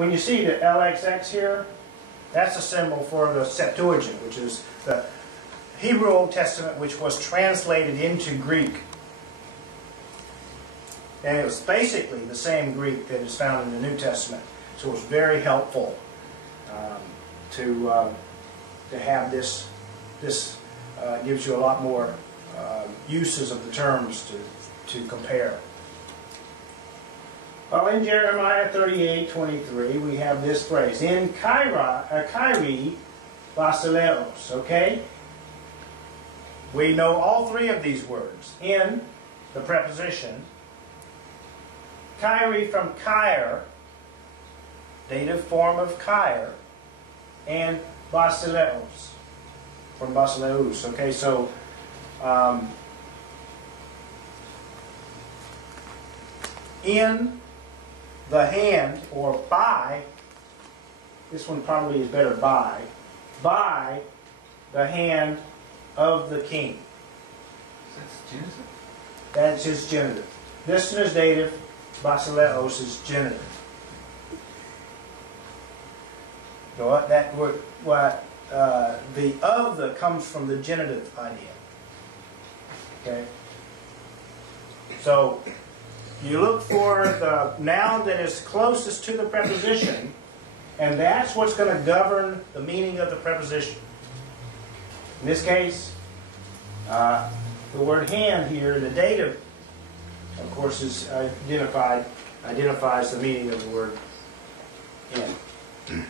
when you see the LXX here, that's a symbol for the Septuagint, which is the Hebrew Old Testament which was translated into Greek. And it was basically the same Greek that is found in the New Testament. So it was very helpful to have this. This gives you a lot more uses of the terms to compare. Well, in Jeremiah 38:23, we have this phrase, in Kyrie basileos, okay? We know all three of these words. In, the preposition. Kyrie from Kyre, dative form of Kyre. And basileos, from basileus, okay? So, in the hand, or by, this one probably is better, by the hand of the king. That's genitive? That's his genitive. This one is dative, basileos is genitive. So that word, the of the comes from the genitive idea. Okay? So, you look for the noun that is closest to the preposition, and that's what's going to govern the meaning of the preposition. In this case, the word hand here, the dative, of course, is identifies the meaning of the word in.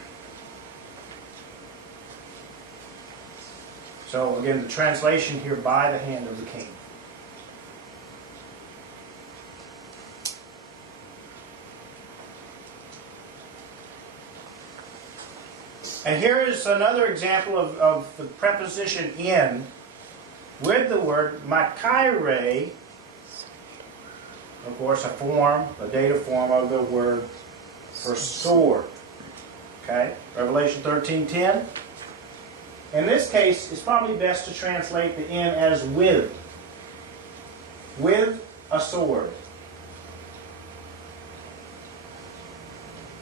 So again, the translation here, by the hand of the king. And here is another example of the preposition in with the word makaire, of course, a dative form of the word for sword. Okay, Revelation 13:10. In this case, it's probably best to translate the in as with a sword.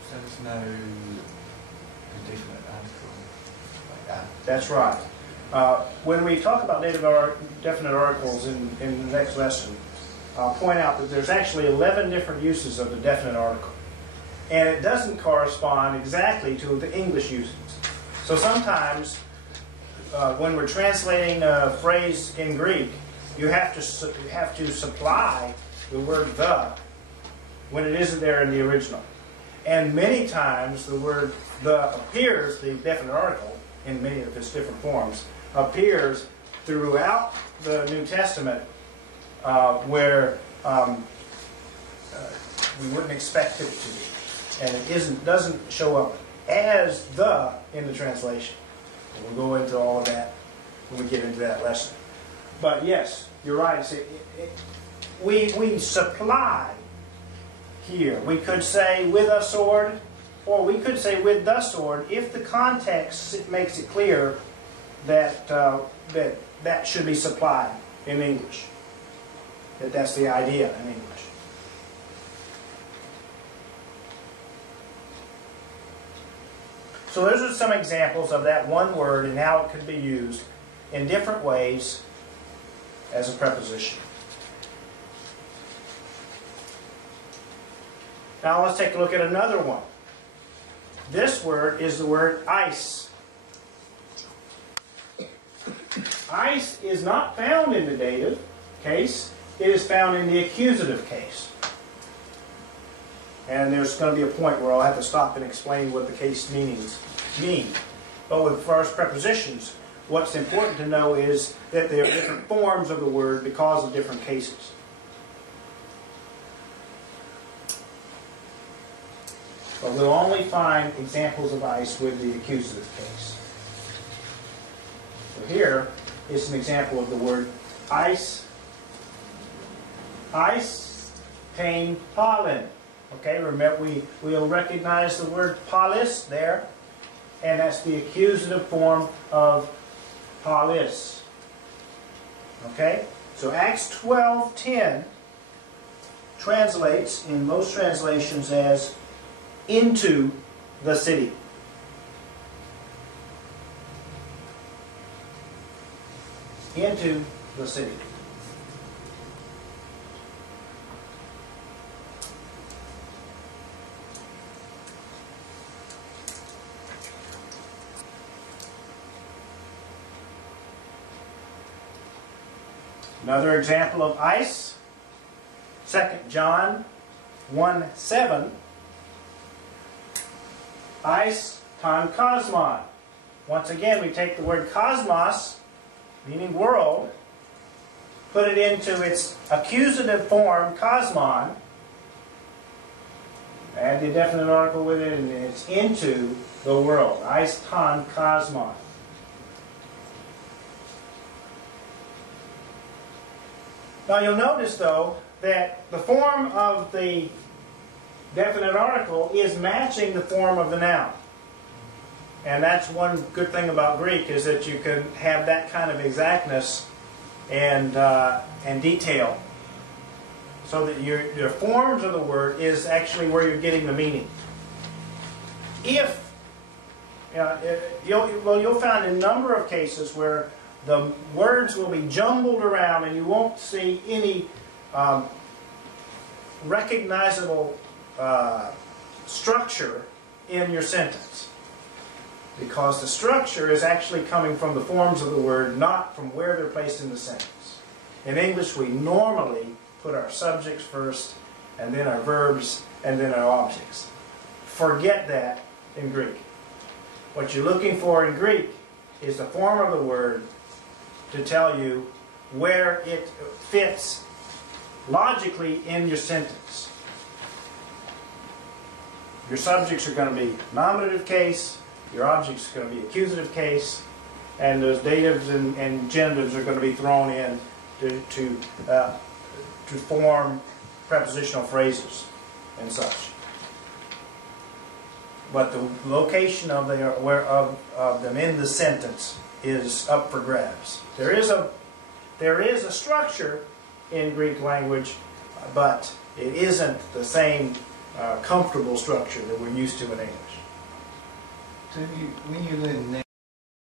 So there's no definite article like that. That's right. When we talk about definite articles in the next lesson, I'll point out that there's actually 11 different uses of the definite article. And it doesn't correspond exactly to the English uses. So sometimes, when we're translating a phrase in Greek, you have to supply the word the when it isn't there in the original. And many times the word the appears, the definite article, in many of its different forms, appears throughout the New Testament where we wouldn't expect it to be. And it doesn't show up as the in the translation. And we'll go into all of that when we get into that lesson. But yes, you're right. We supply here. We could say with a sword, or we could say with the sword, if the context makes it clear that that should be supplied in English. That's the idea in English. So those are some examples of that one word and how it could be used in different ways as a preposition. Now let's take a look at another one. This word is the word ice. Ice is not found in the dative case. It is found in the accusative case. And there's going to be a point where I'll have to stop and explain what the case meanings mean. But with first prepositions, what's important to know is that there are different forms of the word because of different cases. But we'll only find examples of ice with the accusative case. So here is an example of the word ice. Ice contain pollen. Okay, remember we'll recognize the word polis there, and that's the accusative form of polis. Okay, so Acts 12:10 translates in most translations as into the city. Into the city. Another example of ice, 2 John 1:7. Ice ton cosmon. Once again, we take the word cosmos, meaning world, put it into its accusative form, cosmon, add the definite article with it, and it's into the world. Ice ton cosmon. Now you'll notice, though, that the form of the definite article is matching the form of the noun. And that's one good thing about Greek, is that you can have that kind of exactness and detail, so that your forms of the word is actually where you're getting the meaning. If you'll find a number of cases where the words will be jumbled around and you won't see any recognizable structure in your sentence, because the structure is actually coming from the forms of the word, not from where they're placed in the sentence. In English, we normally put our subjects first, and then our verbs, and then our objects. Forget that in Greek. What you're looking for in Greek is the form of the word to tell you where it fits logically in your sentence. Your subjects are going to be nominative case, your objects are going to be accusative case, and those datives and genitives are going to be thrown in to form prepositional phrases and such. But the location of them in the sentence is up for grabs. There is a structure in Greek language, but it isn't the same comfortable structure that we're used to in English. So when you learn